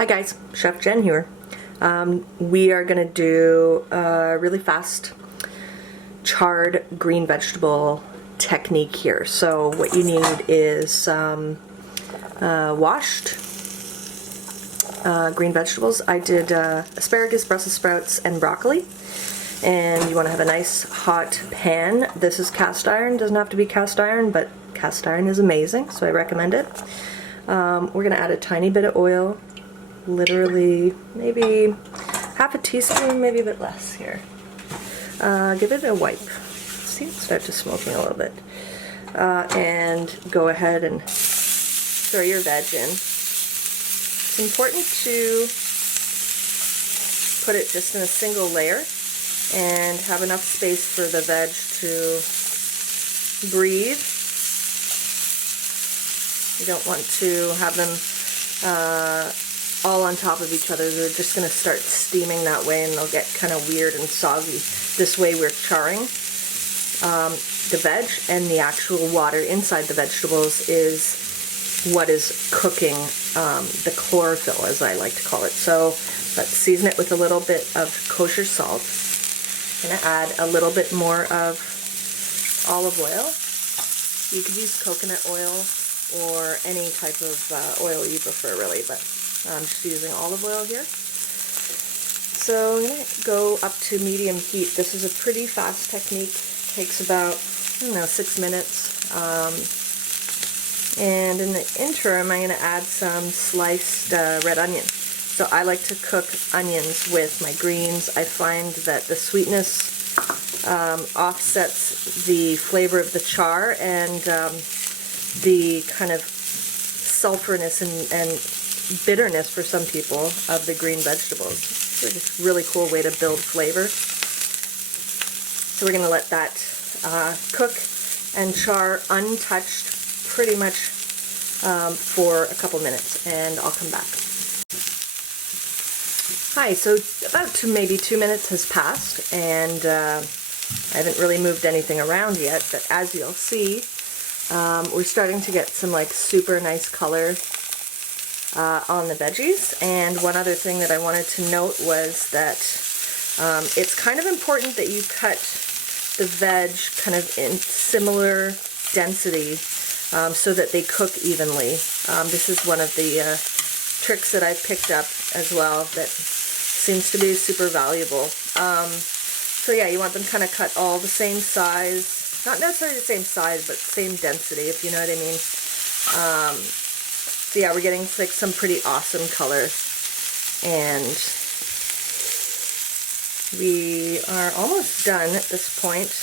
Hi guys, Chef Jen here. We are going to do a really fast charred green vegetable technique here. So what you need is washed green vegetables. I did asparagus, Brussels sprouts, and broccoli. And you want to have a nice hot pan. This is cast iron, doesn't have to be cast iron, but cast iron is amazing, so I recommend it. We're going to add a tiny bit of oil. Literally maybe half a teaspoon, maybe a bit less here. Give it a wipe. See, it start to smoking a little bit. And go ahead and throw your veg in. It's important to put it just in a single layer and have enough space for the veg to breathe. You don't want to have them all on top of each other. They're just going to start steaming that way and they'll get kind of weird and soggy. This way we're charring. The veg and the actual water inside the vegetables is what is cooking the chlorophyll, as I like to call it. So let's season it with a little bit of kosher salt. I'm going to add a little bit more of olive oil. You could use coconut oil or any type of oil you prefer, really, but I'm just using olive oil here. So I'm going to go up to medium heat. This is a pretty fast technique. Takes about, I don't know, 6 minutes. And in the interim, I'm going to add some sliced red onion. So I like to cook onions with my greens. I find that the sweetness offsets the flavor of the char and the kind of sulfurness and bitterness for some people of the green vegetables. It's a really cool way to build flavor. So we're going to let that cook and char untouched pretty much for a couple minutes, and I'll come back. Hi, so about maybe 2 minutes has passed, and I haven't really moved anything around yet, but as you'll see, we're starting to get some like super nice color on the veggies. And one other thing that I wanted to note was that it's kind of important that you cut the veg kind of in similar density so that they cook evenly. This is one of the tricks that I've picked up as well that seems to be super valuable. So yeah, you want them kind of cut all the same size, not necessarily the same size, but same density, if you know what I mean. So yeah, we're getting like some pretty awesome color, and we are almost done at this point.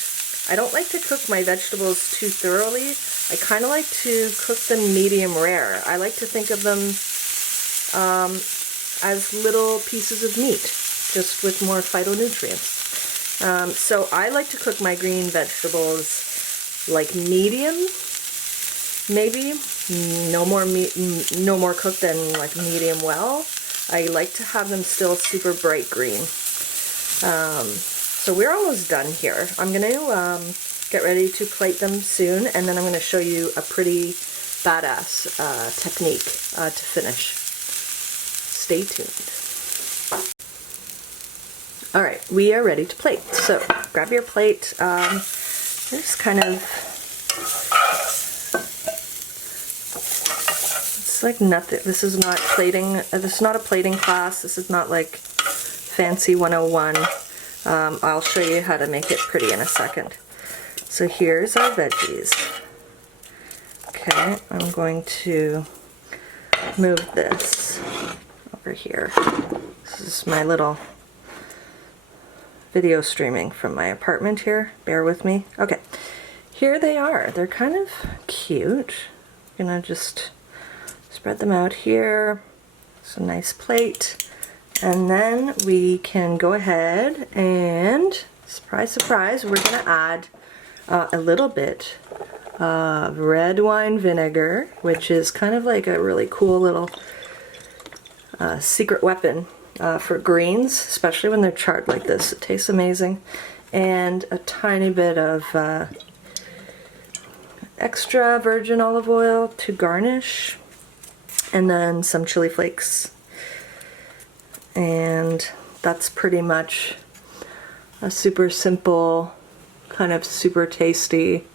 I don't like to cook my vegetables too thoroughly. I kind of like to cook them medium rare. I like to think of them as little pieces of meat, just with more phytonutrients. So I like to cook my green vegetables like medium, maybe no more cooked than like medium well. I like to have them still super bright green. So we're almost done here. I'm going to get ready to plate them soon, and then I'm going to show you a pretty badass technique to finish. Stay tuned. Alright, we are ready to plate. So grab your plate. Just kind of, it's like nothing. This is not plating. This is not a plating class. This is not like fancy 101. I'll show you how to make it pretty in a second. So here's our veggies. Okay, I'm going to move this over here. This is my little video streaming from my apartment here. Bear with me. Okay, here they are. They're kind of cute. I'm gonna just spread them out here. It's a nice plate. And then we can go ahead and, surprise, surprise, we're going to add a little bit of red wine vinegar, which is kind of like a really cool little secret weapon for greens, especially when they're charred like this. It tastes amazing. And a tiny bit of extra virgin olive oil to garnish, and then some chili flakes. And that's pretty much a super simple, kind of super tasty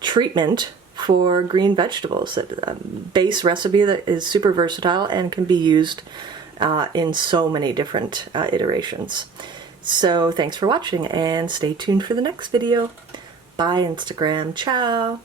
treatment for green vegetables. A base recipe that is super versatile and can be used in so many different iterations. So thanks for watching and stay tuned for the next video. Bye Instagram, ciao!